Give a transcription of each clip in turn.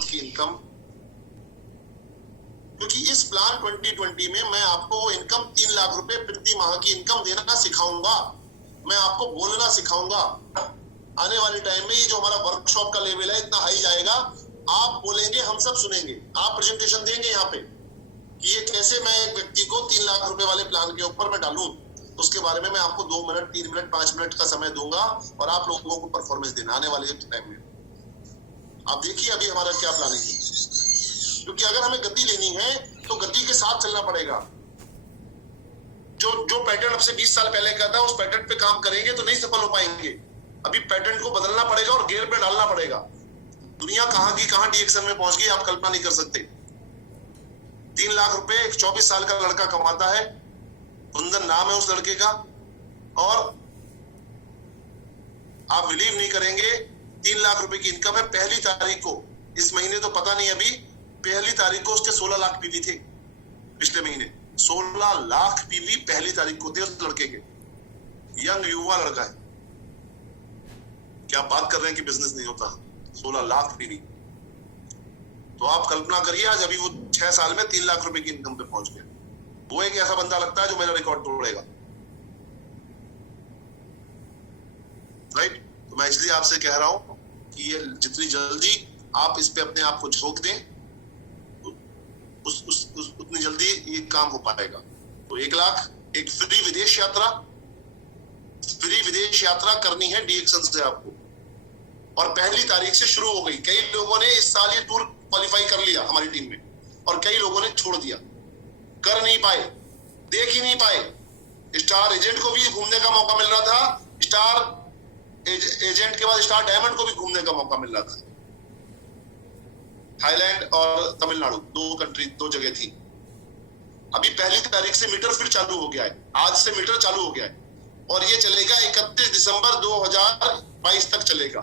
Month की income, क्योंकि इस प्लान 2020 में मैं आपको वो इनकम 3 लाख रुपए प्रति माह की इनकम देना सिखाऊंगा। मैं आपको बोलना सिखाऊंगा। आने वाले टाइम में ये जो हमारा वर्कशॉप का लेवल है इतना हाई जाएगा, आप बोलेंगे हम सब सुनेंगे, आप प्रेजेंटेशन देंगे यहाँ पे कि ये कैसे मैं एक व्यक्ति को 3 लाख रुपए वाले प्लान के ऊपर मैं डालूं। उसके बारे में मैं आपको 2 मिनट 3 मिनट 5 मिनट का समय दूंगा और आप लोगों को परफॉर्मेंस देना आने वाले टाइम में। आप देखिए अभी हमारा क्या प्लानिंग है, क्योंकि अगर हमें गति लेनी है तो गति के साथ चलना पड़ेगा। जो पैटर्न अब से 20 साल पहले का था उस पैटर्न पे काम करेंगे तो नहीं सफल हो पाएंगे। अभी पैटर्न को बदलना पड़ेगा और गियर पे डालना पड़ेगा। दुनिया कहां की कहां डीएक्शन में पहुंच गई आप कल्पना नहीं कर सकते। 3 लाख रुपए एक 24 साल का लड़का कमाता है, कुंदन नाम है उस लड़के का, और आप बिलीव नहीं करेंगे 3 लाख रुपए की इनकम है। पहली तारीख को, इस महीने तो पता नहीं, अभी पहली तारीख को उसके 16 लाख पीवी थे। पिछले महीने 16 लाख पीवी पहली तारीख को थे उस लड़के के। यंग युवा लड़का है, क्या बात कर रहे हैं कि बिजनेस नहीं होता। 16 लाख पीवी, तो आप कल्पना करिए आज अभी वो 6 साल में 3 लाख रुपए की इनकम पे पहुंच गया। वो एक ऐसा बंदा लगता है जो मेरा रिकॉर्ड तोड़ेगा, राइट। तो मैं इसलिए आपसे कह रहा हूं कि ये जितनी जल्दी आप इस पे अपने आप को झोंक दें उतनी जल्दी ये काम हो पाएगा। तो 1 लाख एक फ्री विदेश यात्रा करनी है डीएक्शन से आपको, और पहली तारीख से शुरू हो गई। कई लोगों ने इस साल ये टूर क्वालिफाई कर लिया हमारी टीम में, और कई लोगों ने छोड़ दिया, कर नहीं पाए, देख ही नहीं पाए। स्टार एजेंट को भी घूमने का मौका मिल रहा था, स्टार एजेंट के बाद स्टार डायमंड को भी घूमने का मौका मिल रहा था। थाईलैंड और तमिलनाडु 2 कंट्री 2 जगह थी। अभी पहली तारीख से मीटर फिर चालू हो गया है, आज से मीटर चालू हो गया है, और ये चलेगा 31 दिसंबर 2022 तक चलेगा।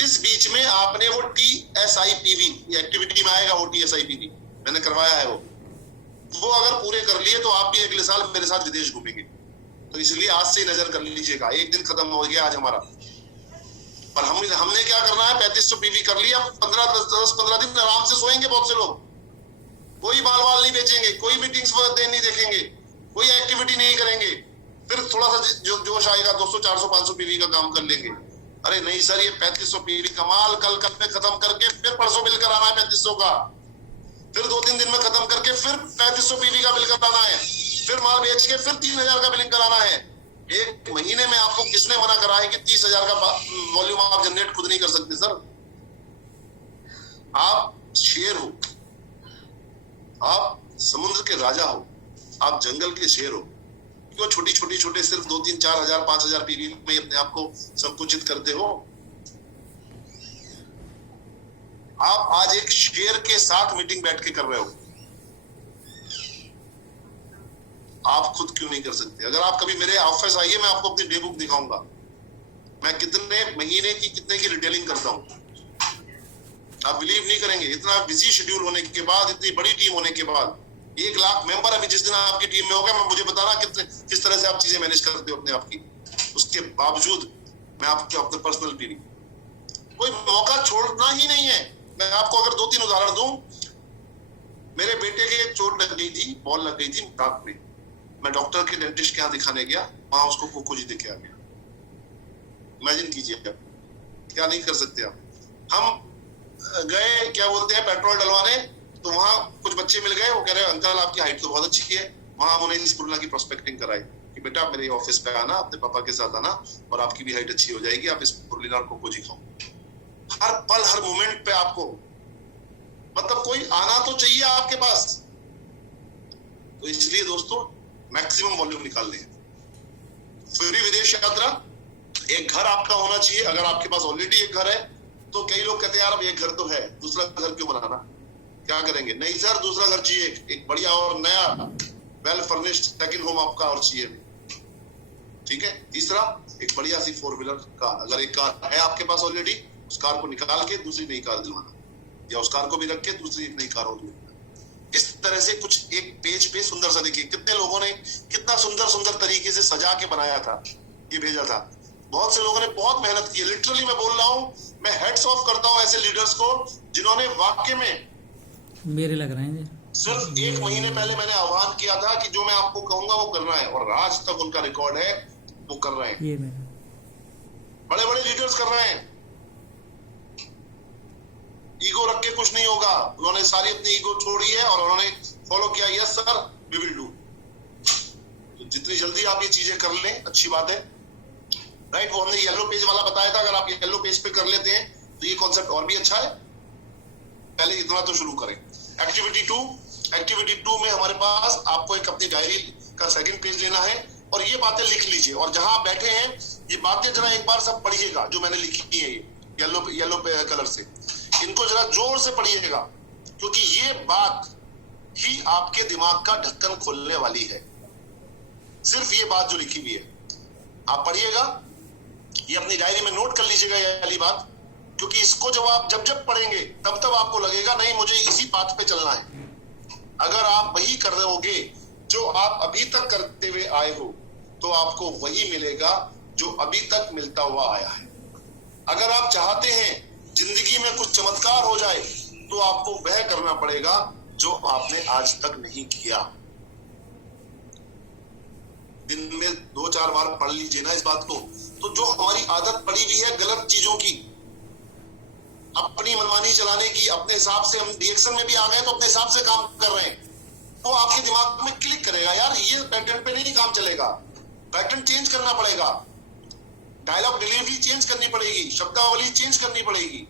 इस बीच में आपने वो TSIPV एक्टिविटी में आएगा, वो TSIPV मैंने करवाया है, वो अगर पूरे कर लिए तो आप भी अगले साल मेरे साथ विदेश घूमेंगे। तो इसलिए आज से नजर कर लीजिएगा। एक दिन खत्म हो गया आज हमारा, पर हमने क्या करना है, 3500 PV कर लिया। 10-15 दिन आराम से सोएंगे बहुत से लोग, कोई बाल नहीं बेचेंगे, कोई मीटिंग्स नहीं देखेंगे, कोई एक्टिविटी नहीं करेंगे। फिर थोड़ा सा जोश आएगा, 200 400 500 PV का काम कर लेंगे। अरे नहीं सर, ये 3500 PV कमाल कल में खत्म करके फिर परसों बिल कराना है 3500 का, फिर 2-3 दिन में खत्म करके फिर 3500 PV का बिल कराना है, फिर माल बेच के फिर 3000 का बिलिंग कराना है। एक महीने में आपको किसने मना करा है कि 30,000 का वॉल्यूम आप जनरेट खुद नहीं कर सकते सर। आप शेर हो, आप समुद्र के राजा हो, आप जंगल के शेर हो। क्यों छोटे सिर्फ 2-3 4,000 5,000 PV में अपने आप को संकुचित करते हो। आप आज एक शेर के साथ मीटिंग बैठ के कर रहे हो, आप खुद क्यों नहीं कर सकते। अगर आप कभी मेरे ऑफिस आइए, मैं आपको अपनी डे बुक दिखाऊंगा, मैं कितने महीने की कितने की रिटेलिंग करता हूं। आप बिलीव नहीं करेंगे, इतना बिजी शेड्यूल होने के बाद, इतनी बड़ी टीम होने के बाद, 1 लाख मेंबर अभी जिस दिन आपकी टीम में होगा, मैं मुझे बताना किस तरह से आप चीजें मैनेज करते हो अपने आप की। उसके बावजूद मैं आपके अपने पर्सनल टीम, कोई मौका छोड़ना ही नहीं है। मैं आपको अगर 2-3 उदाहरण दूं, मेरे बेटे के चोट लग गई थी, बॉल लग गई थी दांत में। मैं डॉक्टर के डेंटिस्ट के यहाँ दिखाने गया, वहां उसको कोको जी दिखे आ गया। इमेजिन कीजिए क्या नहीं कर सकते आप। हम गए, क्या बोलते हैं, पेट्रोल डलवाने, तो वहां कुछ बच्चे मिल गए, वो कह रहे हैं अंकल आपकी हाइट तो बहुत अच्छी है। वहां उन्हें स्पुरना की प्रोस्पेक्टिंग कराई कि बेटा मेरे ऑफिस पे आना, अपने पापा के साथ आना, और आपकी भी हाइट अच्छी हो जाएगी, आप स्पुरलिना और कोको जी खाओ। हर पल हर मोमेंट पे आपको, मतलब कोई आना तो चाहिए आपके पास। तो इसलिए दोस्तों मैक्सिमम वॉल्यूम निकाल लें। फ्री विदेश यात्रा, एक घर आपका होना चाहिए। अगर आपके पास ऑलरेडी एक घर है तो कई लोग कहते हैं यार अब एक घर तो है, दूसरा घर क्यों बनाना, क्या करेंगे। नहीं सर, दूसरा घर चाहिए, एक बढ़िया और नया वेल फर्निश्ड सेकंड होम आपका और चाहिए, ठीक है। तीसरा, एक बढ़िया सी 4 व्हीलर कार। अगर एक कार है आपके पास ऑलरेडी, उस कार को निकाल के दूसरी नई कार दिलवाना, या उस कार को भी रख के दूसरी एक नई कार और दिलवाना। इस तरह से कुछ एक पेज पे सुंदर सा, देखिए कितने लोगों ने कितना सुंदर तरीके से सजा के बनाया था, ये भेजा था। बहुत से लोगों ने बहुत मेहनत की है, लिटरली मैं बोल रहा हूँ, मैं हेड्स ऑफ करता हूं ऐसे लीडर्स को जिन्होंने वाकई में मेरे लग रहे हैं सिर्फ 1 महीने पहले मैंने आह्वान किया था कि जो मैं आपको कहूंगा वो करना है, और आज तक उनका रिकॉर्ड है, वो कर रहे हैं। ये मेरा बड़े बड़े लीडर्स कर रहे हैं। ईगो रख के कुछ नहीं होगा। उन्होंने सारी अपनी ईगो छोड़ी है और उन्होंने फॉलो किया, yes sir we will do. तो जितनी जल्दी आप ये चीजें कर लें अच्छी बात है, राइट। वो हमने येलो पेज वाला बताया था, अगर आप येलो पेज पे कर लेते हैं तो ये कॉन्सेप्ट और भी अच्छा है। पहले इतना तो शुरू करें। एक्टिविटी 2 में हमारे पास आपको एक अपनी डायरी का सेकंड पेज लेना है और ये बातें लिख लीजिए, और जहां आप बैठे हैं ये बातें जरा एक बार सब पढ़िएगा जो मैंने लिखी है ये येलो कलर से। इनको जरा जोर से पढ़िएगा, क्योंकि ये बात ही आपके दिमाग का ढक्कन खोलने वाली है। सिर्फ ये बात जो लिखी हुई है आप पढ़िएगा, ये अपनी डायरी में नोट कर लीजिएगा ये वाली बात, क्योंकि इसको जब आप जब पढ़ेंगे तब आपको लगेगा नहीं मुझे इसी बात पे चलना है। अगर आप वही कर रहे होगे जो आप अभी तक करते हुए आए हो तो आपको वही मिलेगा जो अभी तक मिलता हुआ आया है। अगर आप चाहते हैं जिंदगी में कुछ चमत्कार हो जाए तो आपको वह करना पड़ेगा जो आपने आज तक नहीं किया। दिन में 2-4 बार पढ़ लीजिए ना इस बात को। तो जो हमारी आदत पड़ी हुई है गलत चीजों की, अपनी मनमानी चलाने की, अपने हिसाब से, हम रिएक्शन में भी आ गए तो अपने हिसाब से काम कर रहे हैं, तो आपके दिमाग में क्लिक करेगा यार ये पैटर्न पे नहीं काम चलेगा, पैटर्न चेंज करना पड़ेगा, डायलॉग डिलीवरी चेंज करनी पड़ेगी, शब्दावली चेंज करनी पड़ेगी,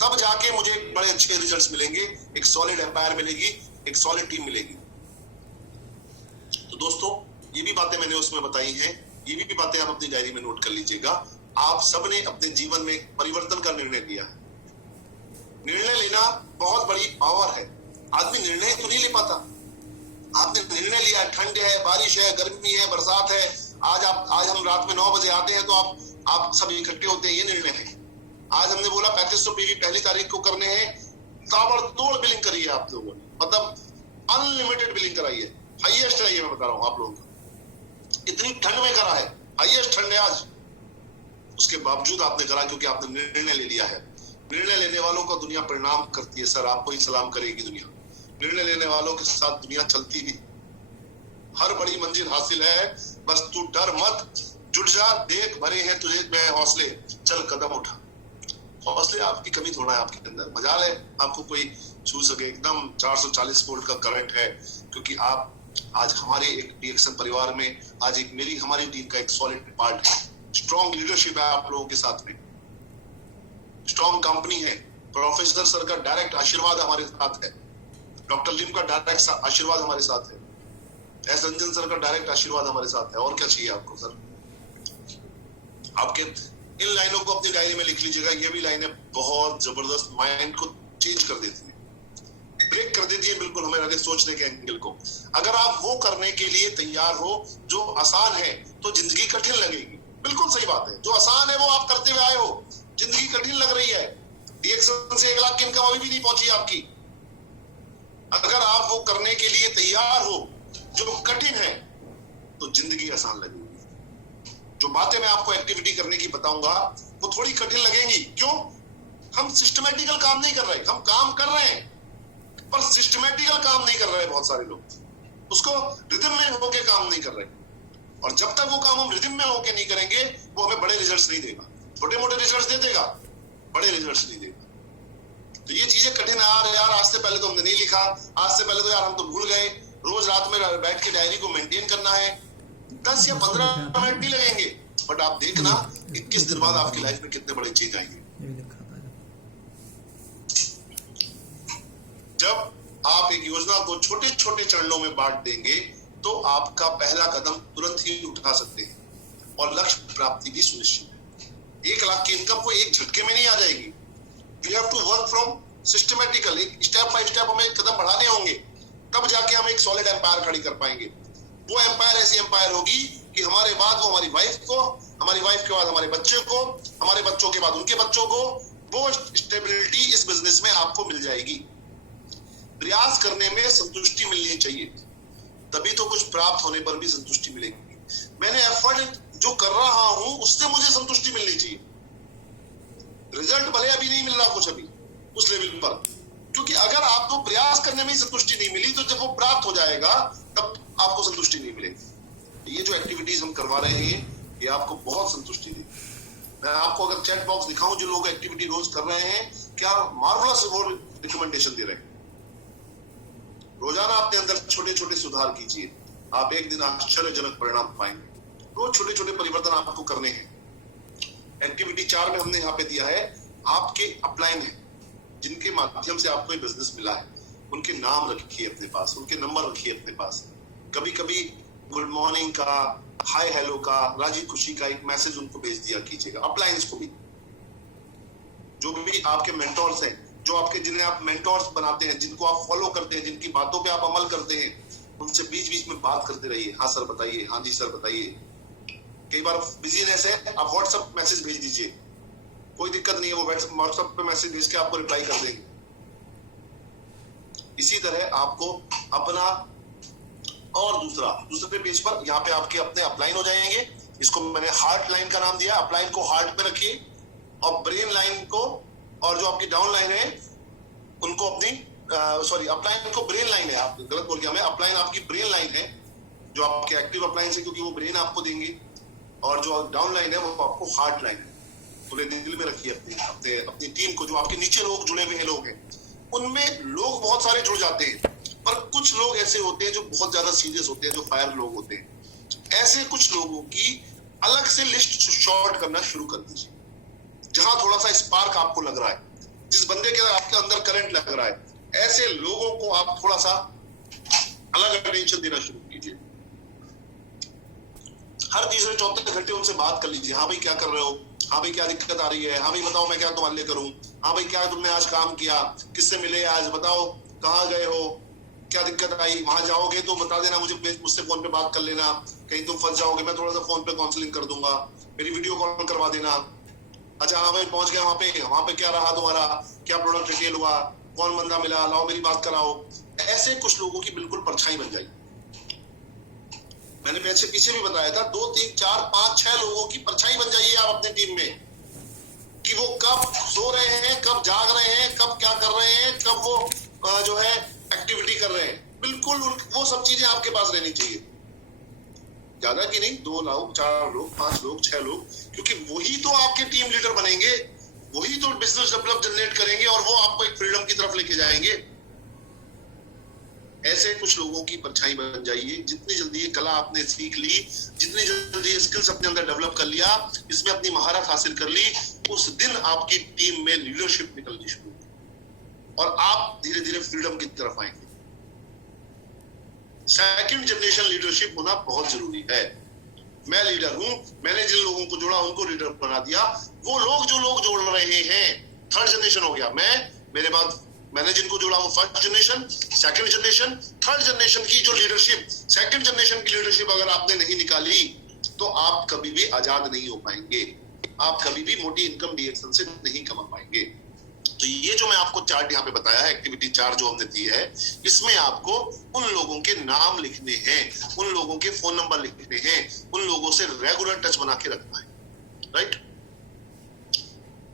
तब जाके मुझे बड़े अच्छे रिजल्ट्स मिलेंगे, एक सॉलिड एम्पायर मिलेगी, एक सॉलिड टीम मिलेगी। तो दोस्तों ये भी बातें मैंने उसमें बताई हैं, ये भी बातें आप अपनी डायरी में नोट कर लीजिएगा। आप सबने अपने जीवन में परिवर्तन का निर्णय लिया है। निर्णय लेना बहुत बड़ी पावर है। आदमी निर्णय तो नहीं ले पाता। आपने निर्णय लिया, ठंड है, बारिश है, गर्मी है, बरसात है, आज हम रात में 9 बजे आते हैं तो आप सब इकट्ठे होते हैं, ये निर्णय है। आज हमने बोला 3500 पीवी पहली तारीख को करने हैं, ताबड़तोड़ बिलिंग करी है आप लोगों ने, मतलब अनलिमिटेड बिलिंग कराई है, हाईएस्ट है ये मैं बता रहा हूं आप लोगों को। इतनी ठंड में करा है, हाईएस्ट ठंड है आज, उसके बावजूद आपने करा क्योंकि आपने निर्णय ले लिया है। निर्णय लेने वालों को दुनिया प्रणाम करती है सर, आपको ही सलाम करेगी दुनिया। निर्णय लेने वालों के साथ दुनिया चलती भी। हर बड़ी मंजिल हासिल है, बस तू डर मत, जुट जा, देख भरे हैं तुझे में हौसले, चल कदम उठा। हौसले आपकी कमी थोड़ा है आपके अंदर, मजाल है आपको कोई छू सके। एकदम 440 वोल्ट का करंट है, क्योंकि आप आज हमारे एक डीएक्शन परिवार में, आज एक हमारी टीम का एक सॉलिड पार्ट है। स्ट्रॉन्ग लीडरशिप है आप लोगों के साथ में, स्ट्रॉन्ग कंपनी है, प्रोफेसर सर का डायरेक्ट आशीर्वाद हमारे साथ है, डॉक्टर लिम का डायरेक्ट आशीर्वाद हमारे साथ है, एस रंजन सर का डायरेक्ट आशीर्वाद हमारे साथ है। और क्या चाहिए आपको सर? आपके इन लाइनों को अपनी डायरी में लिख लीजिएगा। ये भी लाइनें बहुत जबरदस्त माइंड को चेंज कर देती है, ब्रेक कर देती है बिल्कुल हमें आगे सोचने के एंगल को। अगर आप वो करने के लिए तैयार हो जो आसान है तो जिंदगी कठिन लगेगी। बिल्कुल सही बात है, जो आसान है वो आप करते हुए आए हो, जिंदगी कठिन लग रही है, डीएक्शन से 1 लाख की इनकम अभी भी नहीं पहुंची आपकी। अगर आप वो करने के लिए तैयार हो जो कठिन है तो जिंदगी आसान लगेगी। जो बातें मैं आपको एक्टिविटी करने की बताऊंगा वो थोड़ी कठिन लगेंगी। क्यों? हम सिस्टमैटिकल काम नहीं कर रहे, हम काम कर रहे हैं पर सिस्टमैटिकल काम नहीं कर रहे। बहुत सारे लोग उसको रिदम में होके काम नहीं कर रहे, और जब तक वो काम हम रिदम में होके नहीं करेंगे वो हमें बड़े रिजल्ट्स नहीं देगा। छोटे मोटे रिजल्ट्स दे देगा, बड़े रिजल्ट्स नहीं देगा। तो ये चीजें कठिन है यार, आज से पहले तो हमने नहीं लिखा, आज से पहले तो यार हम तो भूल गए। रोज रात में बैठ के डायरी को मेंटेन करना है, 10 या 15 मिनट नहीं लगेंगे, बट आप देखना 21 दिन बाद आपकी लाइफ में कितने बड़े चेंज आएंगे। जब आप एक योजना को छोटे छोटे चरणों में बांट देंगे तो आपका पहला कदम तुरंत ही उठा सकते हैं और लक्ष्य प्राप्ति भी सुनिश्चित है। 1 लाख की इनकम को एक झटके में नहीं आ जाएगी। We have to work from systematical, एक स्टेप बाय स्टेप हमें कदम बढ़ाने होंगे, तब जाके हम एक सॉलिड एम्पायर खड़ी कर पाएंगे। वो एम्पायर ऐसी एम्पायर होगी कि हमारे बाद वो हमारी वाइफ को, हमारी वाइफ के बाद हमारे बच्चे को, हमारे बच्चों के बाद उनके बच्चों को, वो स्टेबिलिटी इस बिजनेस में आपको मिल जाएगी। प्रयास करने में संतुष्टि मिलनी चाहिए, तभी तो कुछ प्राप्त होने पर भी संतुष्टि मिलेगी। मैंने एफर्ट जो कर रहा हूं उससे मुझे संतुष्टि मिलनी चाहिए। रिजल्ट भले अभी नहीं मिल रहा कुछ अभी उस लेवल पर, क्योंकि अगर आपको प्रयास करने में ही संतुष्टि नहीं मिली तो जब वो प्राप्त हो जाएगा तब आपको संतुष्टि नहीं मिलेगी। ये जो एक्टिविटीज हम करवा रहे हैं ये आपको बहुत संतुष्टि देगी। मैं आपको अगर चैट बॉक्स दिखाऊं, जो लोग एक्टिविटी रोज कर रहे हैं, क्या मार्वलस वो रिकमेंडेशन दे रहे हैं। रोजाना अपने अंदर छोटे छोटे सुधार कीजिए, आप एक दिन आश्चर्यजनक परिणाम पाएंगे। रोज छोटे छोटे परिवर्तन आपको करने हैं। एक्टिविटी 4 में हमने यहाँ पे दिया है, आपके अपलाइन है जिनके माध्यम से आपको ये बिजनेस मिला है, उनके नाम रखिए अपने पास, उनके नंबर रखिए अपने पास। कभी कभी गुड मॉर्निंग का, हाय हेलो का, राजी खुशी का एक मैसेज उनको भेज दिया कीजिएगा, अपलाइंस को भी। जो भी आपके मेंटोर्स हैं, जो आपके जिन्हें आप मेंटोर्स बनाते हैं, जिनको आप फॉलो करते हैं, जिनकी बातों पे आप अमल करते हैं, उनसे बीच बीच में बात करते रहिए। हाँ सर बताइए, हाँ जी सर बताइए। कई बार बिजीनेस है, आप व्हाट्सएप मैसेज भेज दीजिए, कोई दिक्कत नहीं है, वो व्हाट्सएप पे मैसेज भेज के आपको रिप्लाई कर देंगे। इसी तरह आपको अपना और दूसरे पेज पर यहाँ पे आपके अपने अपलाइन हो जाएंगे। इसको मैंने हार्ट लाइन का नाम दिया, अपलाइन को हार्ट पे रखिए और ब्रेन लाइन को, और जो आपकी डाउन लाइन है उनको अपनी अपलाइन को ब्रेन लाइन है, आप गलत बोल गया मैं, अपलाइन आपकी ब्रेन लाइन है, जो आपके एक्टिव अपलाइन है क्योंकि वो ब्रेन आपको देंगे, और जो डाउन लाइन है वो आपको हार्ट लाइन है। पूरे दिल में रखिए अपनी टीम को। जो आपके नीचे लोग जुड़े हुए हैं लोग हैं, उनमें लोग बहुत सारे जुड़ जाते हैं, पर कुछ लोग ऐसे होते हैं जो बहुत ज्यादा सीरियस होते हैं, जो फायर लोग होते हैं। ऐसे कुछ लोगों की अलग से लिस्ट शॉर्ट करना शुरू कर दीजिए। जहां थोड़ा सा स्पार्क आपको लग रहा है, जिस बंदे के आपके अंदर करंट लग रहा है, ऐसे लोगों को आप थोड़ा सा अलग अटेंशन देना शुरू कीजिए। हर तीसरे चौथे घंटे उनसे बात कर लीजिए। हाँ भाई क्या कर रहे हो, हाँ भाई क्या दिक्कत आ रही है, हाँ भाई बताओ मैं क्या तुम्हारे लिए करूं, हाँ भाई क्या तुमने आज काम किया, किससे मिले आज, बताओ कहाँ गए हो, क्या दिक्कत आई, वहां जाओगे तो बता देना मुझे, मुझसे फोन पे बात कर लेना, कहीं तुम फंस जाओगे मैं थोड़ा सा फोन पे काउंसलिंग कर दूंगा, मेरी वीडियो कॉल करवा देना। अच्छा हाँ भाई पहुंच गए वहां पे क्या रहा तुम्हारा, क्या प्रोडक्ट रिटेल हुआ, कौन बंदा मिला, लाओ मेरी बात कराओ। ऐसे कुछ लोगों की बिल्कुल परछाई बन जाएगी। मैंने पीछे भी बताया था, 2 3 4 5 6 लोगों की परछाई बन जाइए आप अपनी टीम में, कि वो कब सो रहे हैं, कब जाग रहे हैं, कब क्या कर रहे हैं, कब वो जो है एक्टिविटी कर रहे हैं। बिल्कुल वो सब चीजें आपके पास रहनी चाहिए। ज्यादा की नहीं, 2 लोग 4 लोग 5 लोग 6 लोग, क्योंकि वही तो आपके टीम लीडर बनेंगे, वही तो बिजनेस डेवलप जनरेट करेंगे और वो आपको एक फ्रीडम की तरफ लेके जाएंगे। ऐसे कुछ लोगों की परछाई बन जाइए। जितनी जल्दी ये कला आपने सीख ली, जितनी जल्दी ये स्किल्स अपने अंदर डेवलप कर लिया, इसमें अपनी महारत हासिल कर ली, उस दिन आपकी टीम में लीडरशिप निकलनी शुरू होगी और आप धीरे धीरे फ्रीडम की तरफ आएंगे। सेकंड जनरेशन लीडरशिप होना बहुत जरूरी है। मैं लीडर हूं, मैंने जिन लोगों को जोड़ा उनको लीडर बना दिया। वो लोग जो लोग जोड़ रहे हैं, थर्ड जनरेशन हो गया। मेरे बाद मैंने जिनको जोड़ा वो first generation, second generation, third generation की जो लीडरशिप, सेकंड जनरेशन की लीडरशिप अगर आपने नहीं निकाली तो आप कभी भी आजाद नहीं हो पाएंगे, आप कभी भी मोटी इनकम डीएक्सन से नहीं कमा पाएंगे। तो ये जो मैं आपको चार्ट यहाँ पे बताया है, एक्टिविटी 4 जो हमने दी है, इसमें आपको उन लोगों के नाम लिखने हैं, उन लोगों के फोन नंबर लिखने हैं, उन लोगों से रेगुलर टच बना के रखना है, राइट।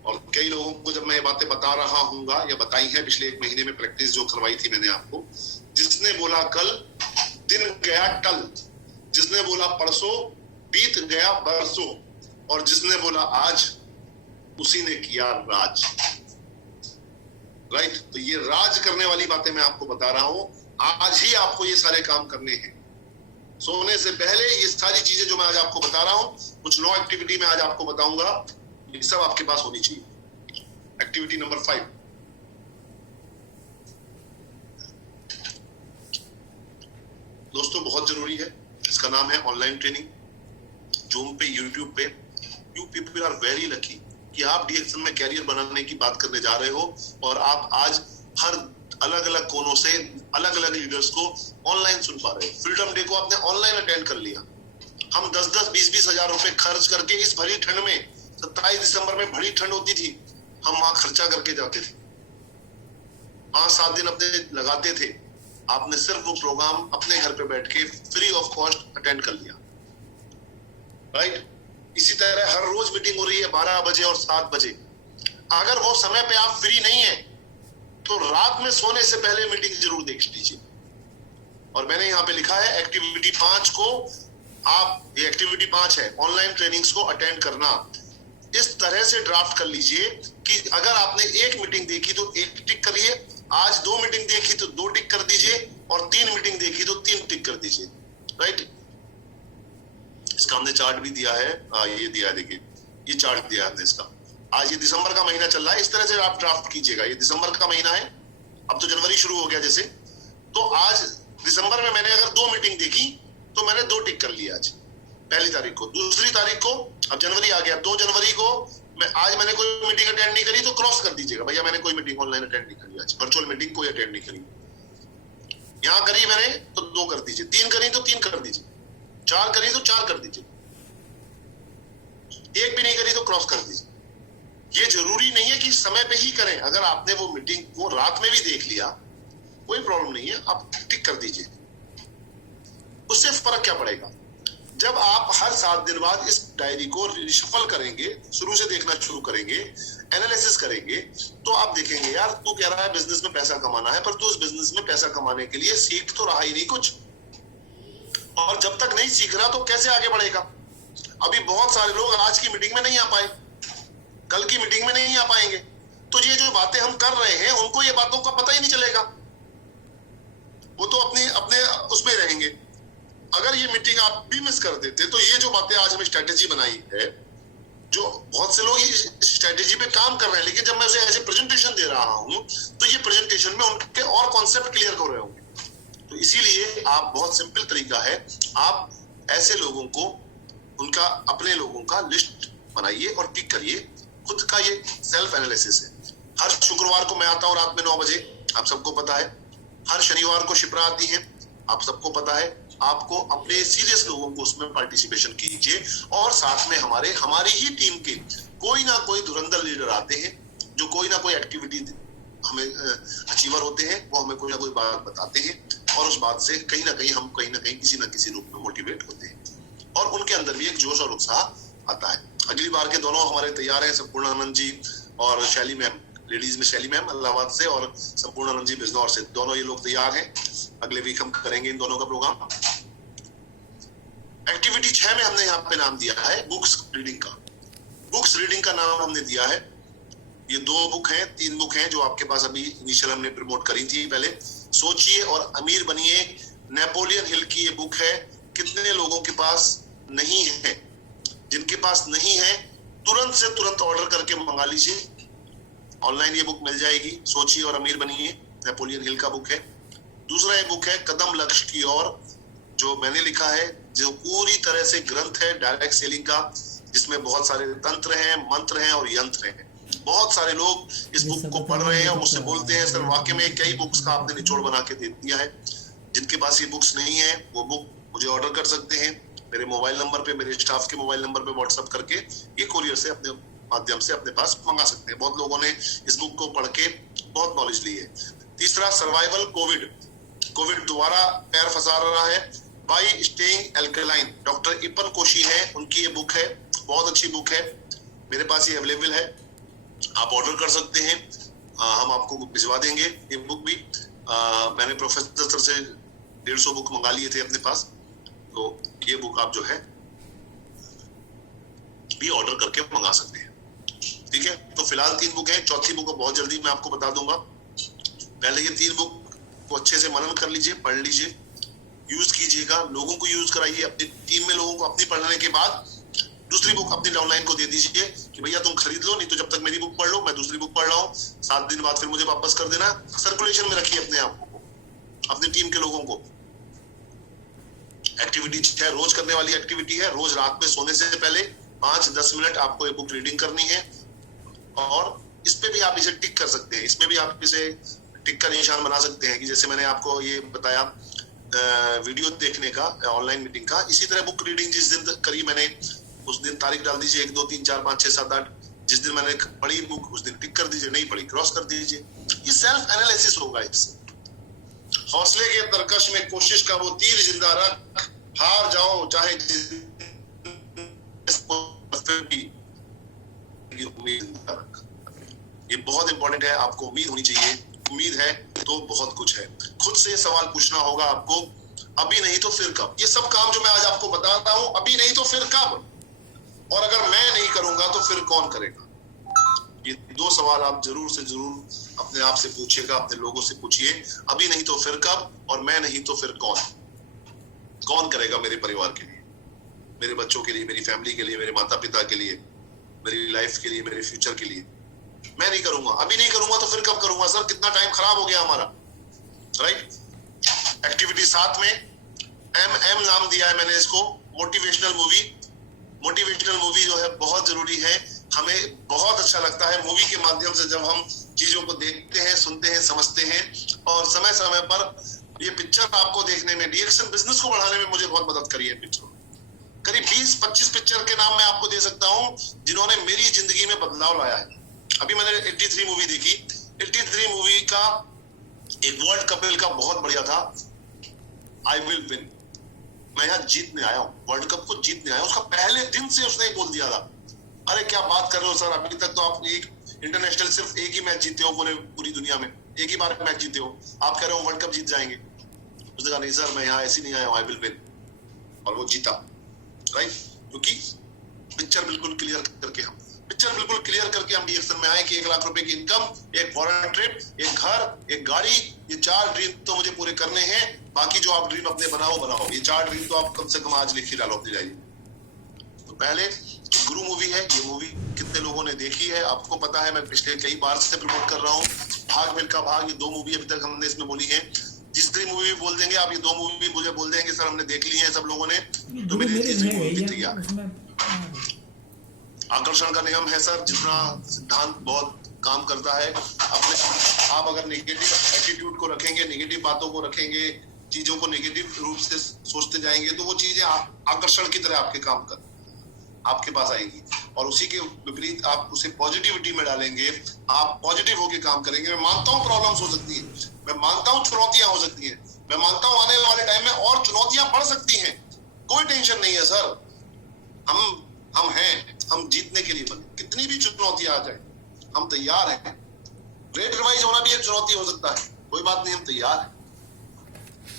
और कई लोगों को जब मैं ये बातें बता रहा हूँगा या बताई है पिछले 1 महीने में, प्रैक्टिस जो करवाई थी मैंने आपको, जिसने बोला कल दिन गया टल, जिसने बोला परसों बीत गया बरसों, और जिसने बोला आज उसी ने किया राज, राइट। तो ये राज करने वाली बातें मैं आपको बता रहा हूं। आज ही आपको ये सारे काम करने हैं, सोने से पहले ये सारी चीजें जो मैं आज आपको बता रहा हूं, कुछ 9 एक्टिविटी मैं आज आपको बताऊंगा, ये सब आपके पास होनी चाहिए। एक्टिविटी नंबर 5, दोस्तों बहुत जरूरी है, इसका नाम है ऑनलाइन ट्रेनिंग। जूम पे, यूट्यूब पे, you people are very lucky कि आप डीएक्सन में कैरियर बनाने की बात करने जा रहे हो और आप आज हर अलग अलग कोनों से अलग अलग लीडर्स को ऑनलाइन सुन पा रहे हो। फ्रीडम डे को आपने ऑनलाइन अटेंड कर लिया। हम 10-10, 20-20 हजार रुपए खर्च करके इस भरी ठंड में, 27 दिसंबर में बड़ी ठंड होती थी, हम वहां खर्चा करके जाते थे, 5-7 दिन अपने लगाते थे। आपने सिर्फ वो प्रोग्राम अपने घर पे बैठ के फ्री ऑफ कॉस्ट अटेंड कर लिया, राइट। इसी तरह हर रोज मीटिंग हो रही है 12 बजे और 7 बजे। अगर वो समय पे आप फ्री नहीं है तो रात में सोने से पहले मीटिंग जरूर देख लीजिए। और मैंने यहाँ पे लिखा है एक्टिविटी 5 को आप, ये एक्टिविटी 5 है, ऑनलाइन ट्रेनिंग्स को अटेंड करना। इस तरह से ड्राफ्ट कर लीजिए कि अगर आपने एक मीटिंग देखी तो एक टिक करिए, आज 2 मीटिंग देखी तो 2 टिक कर दीजिए, और 3 मीटिंग देखी तो 3 टिक कर दीजिए। राइट, इसका हमने चार्ट भी दिया है, ये दिया है, देखिए ये चार्ट दिया है इसका। आज ये दिसंबर का महीना चल रहा है, इस तरह से आप ड्राफ्ट कीजिएगा। ये दिसंबर का महीना है, अब तो जनवरी शुरू हो गया जैसे, तो आज दिसंबर में मैंने अगर 2 मीटिंग देखी तो मैंने 2 टिक कर लिया आज पहली तारीख को। दूसरी तारीख को, अब जनवरी आ गया, 2 जनवरी को आज मैंने कोई मीटिंग अटेंड नहीं करी तो क्रॉस कर दीजिएगा, भैया मैंने कोई मीटिंग ऑनलाइन अटेंड नहीं करी, आज वर्चुअल मीटिंग कोई अटेंड नहीं करी। यहाँ करी मैंने तो 2 कर दीजिए, 3 करी तो 3 कर दीजिए, 4 करी तो 4 कर दीजिए, 1 भी नहीं करी तो क्रॉस कर दीजिए। ये जरूरी नहीं है कि समय पे ही करें, अगर आपने वो मीटिंग को रात में भी देख लिया कोई प्रॉब्लम नहीं है, आप टिक कर दीजिए। उससे फर्क क्या पड़ेगा? जब आप हर 7 दिन बाद इस डायरी को रिशफल करेंगे, शुरू से देखना शुरू करेंगे, एनालिसिस करेंगे, तो आप देखेंगे यार तू कह रहा है बिजनेस में पैसा कमाना है, पर तू उस बिजनेस में पैसा कमाने के लिए सीख तो रहा ही नहीं कुछ, और जब तक नहीं सीख रहा तो कैसे आगे बढ़ेगा? अभी बहुत सारे लोग आज की मीटिंग में नहीं आ पाए, कल की मीटिंग में नहीं आ पाएंगे, तो ये जो बातें हम कर रहे हैं उनको ये बातों का पता ही नहीं चलेगा, वो तो अपने अपने उसमें रहेंगे। अगर ये मीटिंग आप भी मिस कर देते तो ये जो बातें आज हमें स्ट्रेटेजी बनाई है, जो बहुत से लोग इस स्ट्रेटेजी पे काम कर रहे हैं, लेकिन जब मैं उसे एज ए प्रेजेंटेशन दे रहा हूं तो ये प्रेजेंटेशन में उनके और कॉन्सेप्ट क्लियर कर रहे होंगे। तो इसीलिए आप, बहुत सिंपल तरीका है, आप ऐसे लोगों को, उनका, अपने लोगों का लिस्ट बनाइए और टिक करिए। खुद का ये सेल्फ एनालिसिस है। हर शुक्रवार को मैं आता हूँ रात में 9 बजे, आप सबको पता है। हर शनिवार को शिप्रा आती है, आप सबको पता है। आपको अपने सीरियस लोगों को उसमें पार्टिसिपेशन कीजिए, और साथ में हमारी ही टीम के कोई ना कोई धुरंधर लीडर आते हैं जो कोई ना कोई एक्टिविटी हमें अचीवर होते हैं, वो हमें कोई ना कोई बात बताते हैं, और उस बात से कहीं ना कहीं हम कहीं ना कहीं किसी ना किसी रूप में मोटिवेट होते हैं, और उनके अंदर भी एक जोश और उत्साह आता है। अगली बार के दोनों हमारे तैयार हैं, संपूर्णानंद जी और शैली मैम, लेडीज में शैली मैम इलाहाबाद से और संपूर्णानंद जी बिजनौर से, दोनों ये लोग तैयार हैं। अगले वीक हम करेंगे इन दोनों का प्रोग्राम। एक्टिविटी 6 में हमने यहाँ पे नाम दिया है बुक्स रीडिंग का। बुक्स रीडिंग का नाम हमने दिया है, ये 2 बुक हैं, 3 बुक हैं जो आपके पास अभी इनिशियल हमने प्रमोट करी थी पहले। सोचिए और अमीर बनिए, नेपोलियन हिल की ये बुक है। कितने लोगों के पास नहीं है? जिनके पास नहीं है तुरंत से तुरंत ऑर्डर करके मंगा लीजिए, ऑनलाइन ये बुक मिल जाएगी। सोचिए और अमीर बनिए, नेपोलियन हिल का बुक है। दूसरा ये बुक है कदम लक्ष्य की ओर, जो मैंने लिखा है, जो पूरी तरह से ग्रंथ है डायरेक्ट सेलिंग का, जिसमें बहुत सारे तंत्र हैं, मंत्र हैं और यंत्र हैं। बहुत सारे लोग इस बुक को पढ़ रहे हैं और मुझसे बोलते हैं सर वाकई में कई बुक्स का आपने निचोड़ बना के दे दिया है। जिनके पास ये बुक्स नहीं है वो बुक मुझे ऑर्डर कर सकते हैं मेरे मोबाइल नंबर पे, मेरे स्टाफ के मोबाइल नंबर पे व्हाट्सएप करके, ये कोरियर से अपने माध्यम से अपने पास मंगा सकते हैं। बहुत लोगों ने इस बुक को पढ़ के बहुत नॉलेज ली है। तीसरा सर्वाइवल कोविड दोबारा पैर फंसा रहा है, by staying alkaline, doctor Eapen Koshy है, उनकी ये बुक है, बहुत अच्छी बुक है। मेरे पास ये अवेलेबल है, आप ऑर्डर कर सकते हैं, हम आपको भिजवा देंगे ये बुक भी। मैंने प्रोफेसर सर से 150 बुक मंगा लिए थे अपने पास, तो ये बुक आप जो है भी ऑर्डर करके मंगा सकते हैं। ठीक है, तो फिलहाल 3 बुक है, चौथी बुक बहुत जल्दी मैं आपको बता दूंगा। पहले ये 3 बुक को अच्छे से मनन कर लीजिए, पढ़ लीजिए, यूज कीजिएगा, लोगों को यूज कराइए, अपनी टीम में लोगों को अपनी पढ़ने के बाद दूसरी बुक अपनी डाउनलाइन को दे दीजिए कि भैया तुम खरीद लो, नहीं तो जब तक मेरी बुक पढ़ लो मैं दूसरी बुक पढ़ रहा हूँ, 7 दिन बाद फिर मुझे वापस कर देना। सर्कुलेशन में रखिए अपने आप को, अपनी टीम के लोगों को। एक्टिविटी है, रोज करने वाली एक्टिविटी है, रोज रात में सोने से पहले 5-10 मिनट आपको ये बुक रीडिंग करनी है, और इस पे भी आप इसे टिक कर सकते हैं, इसमें भी आप इसे टिक का निशान बना सकते हैं कि जैसे मैंने आपको ये बताया वीडियो देखने का, ऑनलाइन मीटिंग का, इसी तरह बुक रीडिंग जिस दिन करी मैंने उस दिन तारीख डाल दीजिए, 1 2 3 4 5 6 7 8, जिस दिन मैंने पढ़ी बुक उस दिन टिक कर दीजिए, नहीं पढ़ी क्रॉस कर दीजिए। ये सेल्फ एनालिसिस होगा इससे। हौसले के तरकश में कोशिश का वो तीर जिंदा रख, हार जाओ चाहे उम्मीद जिंदा रख। ये बहुत इंपॉर्टेंट है। आपको उम्मीद होनी चाहिए, उम्मीद है तो बहुत कुछ है। खुद से सवाल पूछना होगा आपको, अभी नहीं तो फिर कब। ये सब काम जो मैं आज आपको बता रहा हूं, अभी नहीं तो फिर कब, और अगर मैं नहीं करूंगा तो फिर कौन करेगा। ये दो सवाल आप जरूर से जरूर अपने आप से पूछिएगा, अपने लोगों से पूछिए, अभी नहीं तो फिर कब, और मैं नहीं तो फिर कौन। कौन करेगा मेरे परिवार के लिए, मेरे बच्चों के लिए, मेरी फैमिली के लिए, मेरे माता पिता के लिए, मेरी लाइफ के लिए, मेरे फ्यूचर के लिए। मैं नहीं करूंगा, अभी नहीं करूंगा तो फिर कब करूंगा। सर कितना टाइम खराब हो गया हमारा, राइट। एक्टिविटी 7 में एम नाम दिया है मैंने इसको, मोटिवेशनल मूवी। मोटिवेशनल मूवी जो है बहुत जरूरी है। हमें बहुत अच्छा लगता है मूवी के माध्यम से जब हम चीजों को देखते हैं, सुनते हैं, समझते हैं, और समय समय पर ये पिक्चर आपको देखने में, रिएक्शन बिजनेस को बढ़ाने में मुझे बहुत मदद करी है पिक्चर। करीब 20-25 पिक्चर के नाम मैं आपको दे सकता हूं जिन्होंने मेरी जिंदगी में बदलाव लाया है। अभी मैंने 83 मूवी देखी। 83 मूवी का एक वर्ल्ड कपिल का बहुत बढ़िया था, आई विल विन। मैं यहाँ जीतने आया हूँ, वर्ल्ड कप को जीतने आया हूँ। उसका पहले दिन से उसने बोल दिया था। अरे क्या बात कर रहे हो सर, अभी तक तो आप एक इंटरनेशनल सिर्फ एक ही मैच जीते हो पूरी दुनिया में, एक ही बार मैच जीते हो, आप कह रहे हो वर्ल्ड कप जीत जाएंगे। उसने कहा नहीं सर, मैं यहाँ ऐसे नहीं आया हूँ, आई विल विन, और वो जीता, राइट। क्योंकि पिक्चर बिल्कुल क्लियर करके हम रिएक्शन में आए कि 1 लाख रुपए की इनकम, एक फॉरेन ट्रिप, एक घर, एक गाड़ी, ये 4 ड्रीम तो मुझे पूरे करने हैं। बाकी जो आप ड्रीम अपने बनाओ, ये 4 ड्रीम तो आप कम से कम आज लिख ही डालो अपनी डायरी। तो पहले गुरु मूवी है, ये मूवी कितने लोगों ने देखी है आपको पता है, मैं पिछले कई बार से प्रमोट कर रहा हूँ। भाग मिल्खा भाग, ये 2 मूवी अभी तक हमने इसमें बोली है। तीसरी मूवी भी बोल देंगे आप, ये 2 मूवी मुझे बोल देंगे सर हमने देख ली है सब लोगों ने, तो मेरी तीसरी मूवी जीत गया। आकर्षण का नियम है सर, जितना सिद्धांत बहुत काम करता है। अपने आप अगर नेगेटिव एटीट्यूड को रखेंगे, नेगेटिव बातों को रखेंगे, चीजों को नेगेटिव रूप से सोचते जाएंगे, तो वो चीजें आकर्षण की तरह आपके पास आएगी, और उसी के विपरीत आप उसे पॉजिटिविटी में डालेंगे, आप पॉजिटिव होकर काम करेंगे। मैं मानता हूँ प्रॉब्लम्स हो सकती है, मैं मानता हूँ चुनौतियां हो सकती है, मैं मानता हूँ आने वाले टाइम में और चुनौतियां बढ़ सकती हैं, कोई टेंशन नहीं है सर। हम हैं, हम जीतने के लिए बने, कितनी भी चुनौतियां आ जाए हम तैयार हैं। रेट रिवाइज होना भी एक चुनौती हो सकता है, कोई बात नहीं, हम तैयार हैं।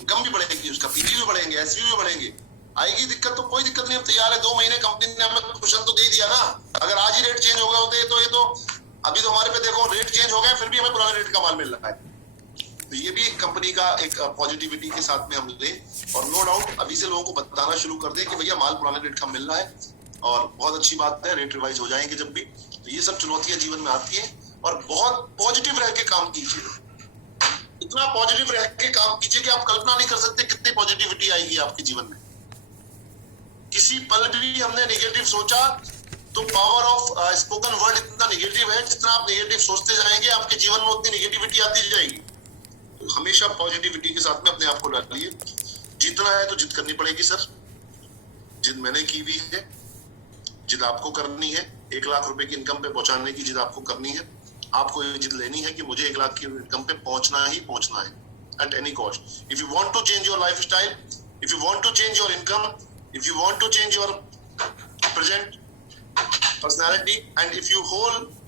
इनकम भी बढ़ेगी, उसका पीवी भी बढ़ेंगे, एसवी भी बढ़ेंगे, आएगी दिक्कत तो कोई दिक्कत नहीं, हम तैयार है। 2 महीने कंपनी ने हमें कुशन तो दे दिया ना। अगर आज ही रेट चेंज हो गए होते तो ये तो अभी तो हमारे पे देखो रेट चेंज हो गए, फिर भी हमें पुराने रेट का माल मिल रहा है। तो ये भी एक कंपनी का एक पॉजिटिविटी के साथ में हम ले, और नो डाउट अभी से लोगों को बताना शुरू कर दे कि भैया माल पुराने रेट का मिल रहा है, और बहुत अच्छी बात है, रेट रिवाइज हो जाएंगे जब भी। तो ये सब चुनौतियां जीवन में आती है, और बहुत पॉजिटिव रह के काम कीजिए। इतना पॉजिटिव रह के काम कीजिए कि आप कल्पना नहीं कर सकते कितनी पॉजिटिविटी आएगी आपके जीवन में। किसी पल भी हमने नेगेटिव सोचा तो पावर ऑफ स्पोकन वर्ड इतना नेगेटिव है, जितना आप नेगेटिव सोचते जाएंगे आपके जीवन में उतनी नेगेटिविटी आती जाएगी। तो हमेशा पॉजिटिविटी के साथ में अपने आप को डालिए। जीतना है तो जिद करनी पड़ेगी सर, जिद मैंने की भी है, जिद आपको करनी है। 1 लाख रुपए की इनकम पे पहुंचाने की जिद आपको करनी है। आपको ये जिद लेनी है कि मुझे 1 लाख की इनकम पे पहुंचना है at any cost. If you want to change your lifestyle, if you want to change your income, if you want to change your present personality, and if you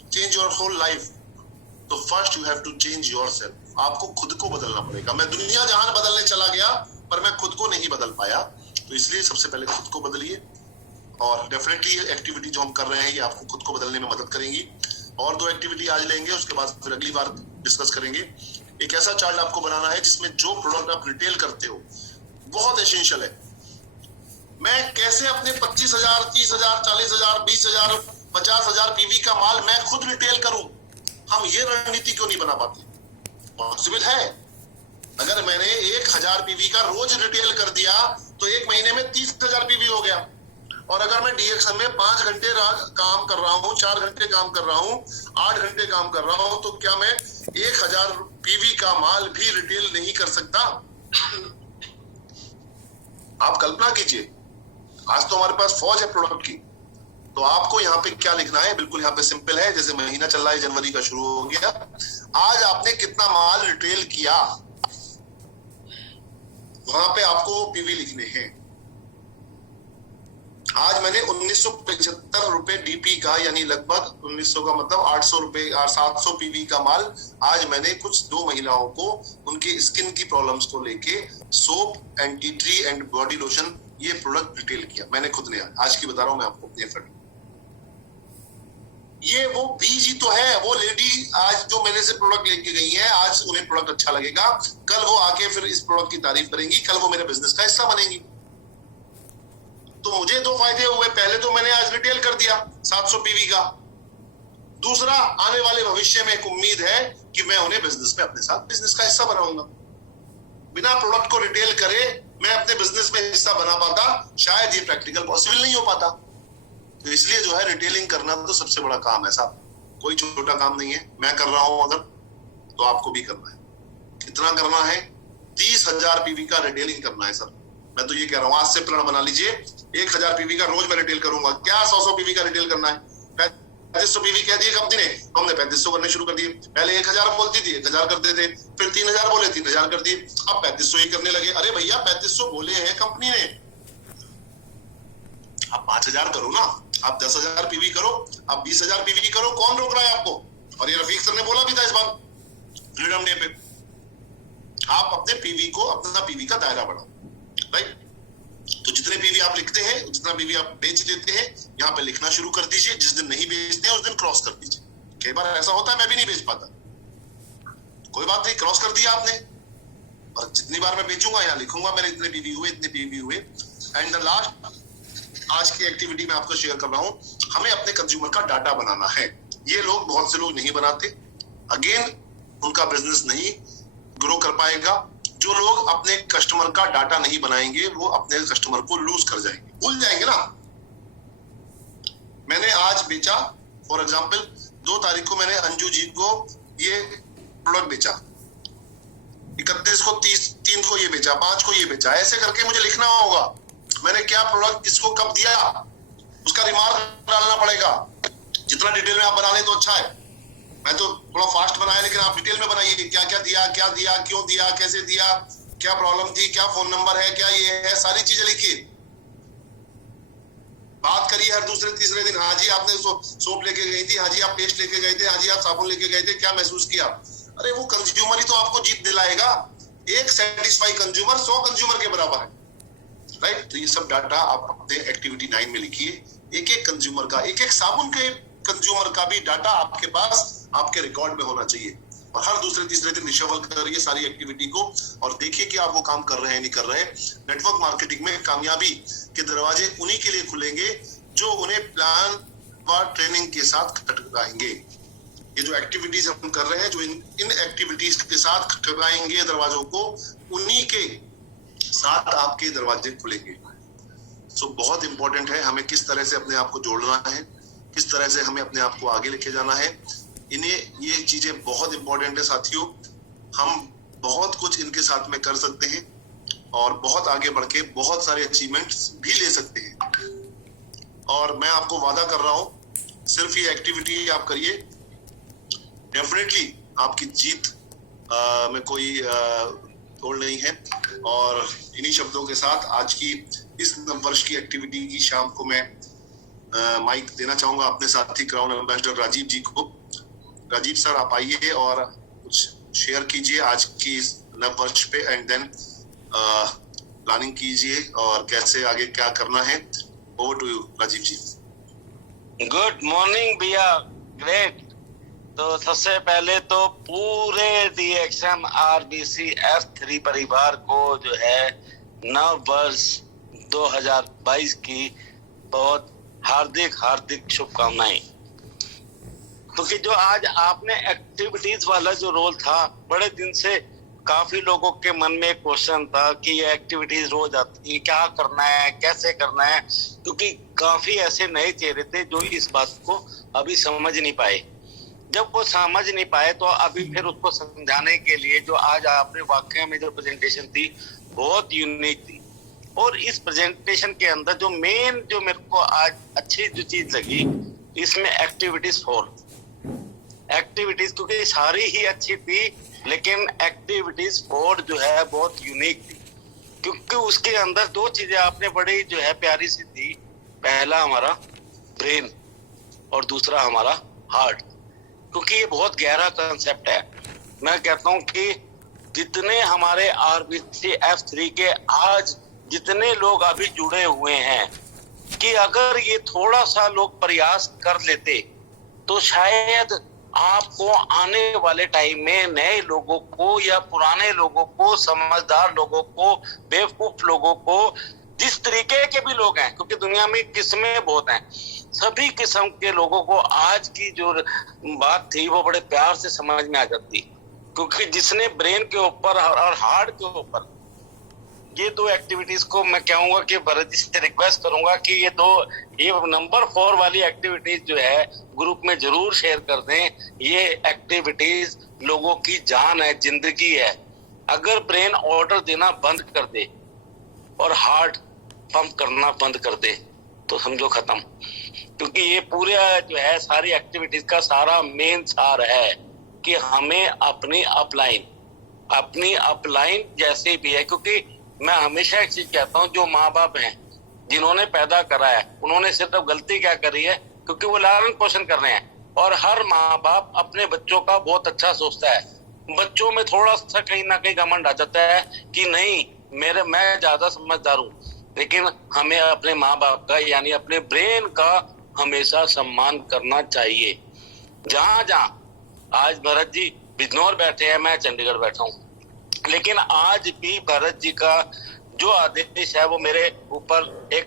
change your whole life, तो first you have to change yourself. आपको खुद को बदलना पड़ेगा। मैं दुनिया जहान बदलने चला गया, पर मैं खुद को नहीं बदल पाया, तो इसलिए सबसे पहले खुद को बदलिए। और डेफिनेटली ये एक्टिविटी जो हम कर रहे हैं ये आपको खुद को बदलने में मदद करेंगी। और 2 एक्टिविटी आज लेंगे, उसके बाद फिर अगली बार डिस्कस करेंगे। एक ऐसा चार्ट आपको बनाना है जिसमें जो प्रोडक्ट आप रिटेल करते हो बहुत एसेंशियल है। मैं कैसे अपने 25,000, 30,000, 40,000, 20,000, 50,000 पीवी का माल मैं खुद रिटेल करूं, हम ये रणनीति क्यों नहीं बना पाते? पॉसिबल है। अगर मैंने 1,000 पीवी का रोज रिटेल कर दिया तो 1 महीने में 30,000 पीवी हो गया। और अगर मैं डीएक्शन में 5 घंटे काम कर रहा हूँ, 4 घंटे काम कर रहा हूँ, 8 घंटे काम कर रहा हूँ, तो क्या मैं 1,000 पीवी का माल भी रिटेल नहीं कर सकता? आप कल्पना कीजिए, आज तो हमारे पास फौज है प्रोडक्ट की। तो आपको यहाँ पे क्या लिखना है, बिल्कुल यहाँ पे सिंपल है। जैसे महीना चल रहा है, जनवरी का शुरू हो गया, आज आपने कितना माल रिटेल किया, वहां पे आपको पीवी लिखने हैं। आज मैंने 1975 रुपए डीपी का, यानी लगभग 1900 का मतलब 800 रुपए और 700 पीवी का माल आज मैंने कुछ 2 महिलाओं को उनके स्किन की प्रॉब्लम्स को लेके soap and tea tree and body lotion ये प्रोडक्ट रिटेल किया मैंने खुद ने। आज की बता रहा हूं मैं आपको अपने एफर्ट। ये वो बीज ही तो है। वो लेडी आज जो मेरे से प्रोडक्ट लेके गई है, आज उन्हें प्रोडक्ट अच्छा लगेगा, कल वो आके फिर इस प्रोडक्ट की तारीफ करेंगी, कल वो मेरे बिजनेस का हिस्सा बनेंगी। तो मुझे 2 फायदे हुए। पहले तो मैंने आज रिटेल कर दिया 700 पीवी का। दूसरा, आने वाले भविष्य में एक उम्मीद है कि मैं उन्हें बिजनेस में अपने साथ बिजनेस का हिस्सा बनाऊंगा। बिना प्रोडक्ट को रिटेल करे मैं अपने बिजनेस में हिस्सा बना पाता, शायद ये प्रैक्टिकल पॉसिबल नहीं हो पाता। तो इसलिए जो है रिटेलिंग करना तो सबसे बड़ा काम है साहब, कोई छोटा काम नहीं है। मैं कर रहा हूं अगर, तो आपको भी करना है। कितना करना है? 30,000 पीवी का रिटेलिंग करना है सर। मैं तो ये कह रहा हूँ, आज से प्रण बना लीजिए, 1000 पीवी का रोज मैं रिटेल करूंगा। क्या 100 पीवी का रिटेल करना है? 3500 पीवी कह दिए कंपनी ने, हमने 3500 करने शुरू कर दिए। पहले 1000 बोलती थी, 1000 करते थे, फिर 3000 बोले, 3000 कर दिए, अब 3500 ही करने लगे। अरे भैया 3500 बोले हैं कंपनी ने, आप 5000 करो ना, आप 10,000 पीवी करो, आप 20,000 पीवी करो, कौन रोक रहा है आपको? और ये रफीक सर ने बोला भी था इस बार फ्रीडम डे पे, आप अपने पीवी को, अपना पीवी का दायरा बढ़ाओ, राइट? तो जितने पीवी आप लिखते हैं, जितना पीवी आप बेच देते हैं, यहाँ पे लिखना शुरू कर दीजिए। जिस दिन नहीं बेचते हैं उस दिन क्रॉस कर दीजिए। कई बार ऐसा होता है मैं भी नहीं बेच पाता, कोई बात नहीं, क्रॉस कर दिया आपने, और जितनी बार मैं बेचूंगा यहाँ लिखूंगा मेरे इतने पीवी हुए, इतने पीवी हुए। एंड द लास्ट आज की एक्टिविटी में आपको शेयर कर रहा हूं, हमें अपने कंज्यूमर का डाटा बनाना है। ये लोग, बहुत से लोग नहीं बनाते, अगेन उनका बिजनेस नहीं ग्रो कर पाएगा। जो लोग अपने कस्टमर का डाटा नहीं बनाएंगे वो अपने कस्टमर को लूज कर जाएंगे, भूल जाएंगे ना। मैंने आज बेचा, फॉर एग्जांपल 2 तारीख को मैंने अंजू जी को ये प्रोडक्ट बेचा, 31 को 3 को ये बेचा, 5 को ये बेचा। ऐसे करके मुझे लिखना होगा मैंने क्या प्रोडक्ट किसको कब दिया, उसका रिमार्क डालना पड़ेगा। जितना डिटेल में आप बना लें तो अच्छा है। मैं तो थोड़ा फास्ट बनाया, लेकिन आप डिटेल में बनाइए, क्या क्या दिया, क्यों दिया, कैसे दिया, क्या प्रॉब्लम थी, क्या फोन नंबर है, क्या ये है, सारी चीजें लिखिए। बात करिए हर दूसरे तीसरे दिन, हाँ जी आपने सोप लेके गई थी, हाँ जी आप पेस्ट लेके गए थे, हाँ जी आप साबुन लेके गए थे, क्या महसूस किया? अरे वो कंज्यूमर ही तो आपको जीत दिलाएगा। एक सेटिस्फाई कंज्यूमर 100 कंज्यूमर के बराबर है, राइट? तो ये सब डाटा आप अपने एक्टिविटी 9 में लिखिए। एक एक कंज्यूमर का, एक एक साबुन के कंज्यूमर का भी डाटा आपके पास, आपके रिकॉर्ड में होना चाहिए। और हर दूसरे तीसरे दिन निशवल करिए सारी एक्टिविटी को, और देखिए कि आप वो काम कर रहे हैं नहीं कर रहे हैं। नेटवर्क मार्केटिंग में कामयाबी के दरवाजे उन्हीं के लिए खुलेंगे जो उन्हें प्लान व ट्रेनिंग के साथ खटखटाएंगे। ये जो एक्टिविटीज हम कर रहे हैं, जो इन एक्टिविटीज के साथ खटखटाएंगे दरवाजों को, उन्हीं के साथ आपके दरवाजे खुलेंगे। सो बहुत इंपॉर्टेंट है हमें किस तरह से अपने आप को जोड़ना है, किस तरह से हमें अपने आप को आगे लेके जाना है। इन्हें ये चीजें बहुत इंपॉर्टेंट है साथियों। हम बहुत कुछ इनके साथ में कर सकते हैं और बहुत आगे बढ़ के बहुत सारे अचीवमेंट्स भी ले सकते हैं। और मैं आपको वादा कर रहा हूं, सिर्फ ये एक्टिविटी आप करिए, डेफिनेटली आपकी जीत में कोई तोड़ नहीं है। और इन्हीं शब्दों के साथ आज की इस नववर्ष की एक्टिविटी की शाम को मैं माइक देना चाहूंगा अपने साथी क्राउन एम्बेसडर राजीव जी को। राजीव सर आप आइए और कुछ शेयर कीजिए आज की इस नववर्ष पे, एंड देन प्लानिंग कीजिए और कैसे आगे क्या करना है। Over to you Rajiv ji. Good morning भैया, ग्रेट। तो सबसे पहले तो पूरे DXM RBC F3 परिवार को जो है नव वर्ष 2022 की बहुत हार्दिक शुभकामनाएं। क्योंकि जो आज आपने एक्टिविटीज वाला जो रोल था, बड़े दिन से काफी लोगों के मन में एक क्वेश्चन था कि ये एक्टिविटीज रोज आती है, क्या करना है, कैसे करना है, क्योंकि काफी ऐसे नए चेहरे थे जो इस बात को अभी समझ नहीं पाए। जब वो समझ नहीं पाए तो अभी फिर उसको समझाने के लिए जो आज आपने वाकई में जो प्रेजेंटेशन थी बहुत यूनिक थी। और इस प्रेजेंटेशन के अंदर जो मेन जो मेरे को आज अच्छी जो चीज लगी, इसमें एक्टिविटीज 4 एक्टिविटीज, क्योंकि सारी ही अच्छी थी लेकिन एक्टिविटीज 4 जो है बहुत यूनिक थी। क्योंकि उसके अंदर 2 चीजें आपने बड़ी जो है प्यारी सी थी पहला हमारा ब्रेन और दूसरा हमारा हार्ट, क्योंकि ये बहुत गहरा कंसेप्ट है। मैं कहता हूं कि जितने हमारे RBC F3 के आज जितने लोग अभी जुड़े हुए हैं, कि अगर ये थोड़ा सा लोग प्रयास कर लेते तो शायद आपको आने वाले टाइम में नए लोगों को या पुराने लोगों को, समझदार लोगों को, बेवकूफ लोगों को, जिस तरीके के भी लोग हैं, क्योंकि दुनिया में किस्में बहुत हैं, सभी किस्म के लोगों को आज की जो बात थी वो बड़े प्यार से समझ में आ जाती। क्योंकि जिसने ब्रेन के ऊपर और हार्ट के ऊपर ये दो एक्टिविटीज को मैं कहूंगा कि भरत जी से रिक्वेस्ट करूंगा कि ये नंबर 4 वाली एक्टिविटीज जो है ग्रुप में जरूर शेयर कर दें। ये एक्टिविटीज लोगों की जान है, जिंदगी है। अगर ब्रेन ऑर्डर देना बंद कर दे और हार्ट पंप करना बंद कर दे तो समझो खत्म। क्योंकि ये पूरे जो है सारी एक्टिविटीज का सारा मेन सार है कि हमें अपनी अपलाइन जैसे भी है। क्योंकि मैं हमेशा एक चीज कहता हूँ, जो माँ बाप हैं जिन्होंने पैदा करा है उन्होंने सिर्फ गलती क्या करी है, क्योंकि वो लालन पोषण कर रहे हैं। और हर माँ बाप अपने बच्चों का बहुत अच्छा सोचता है। बच्चों में थोड़ा सा कहीं ना कहीं घमंड आ जाता है कि नहीं मैं ज्यादा समझदार हूँ, लेकिन हमें अपने माँ बाप का यानी अपने ब्रेन का हमेशा सम्मान करना चाहिए। जहां आज भरत जी बिजनौर बैठे हैं, मैं चंडीगढ़ बैठा हूँ, लेकिन आज भी भरत जी का जो आदेश है वो मेरे ऊपर एक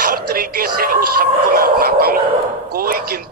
हर तरीके से उस शब्द को मैं अपनाता हूँ। कोई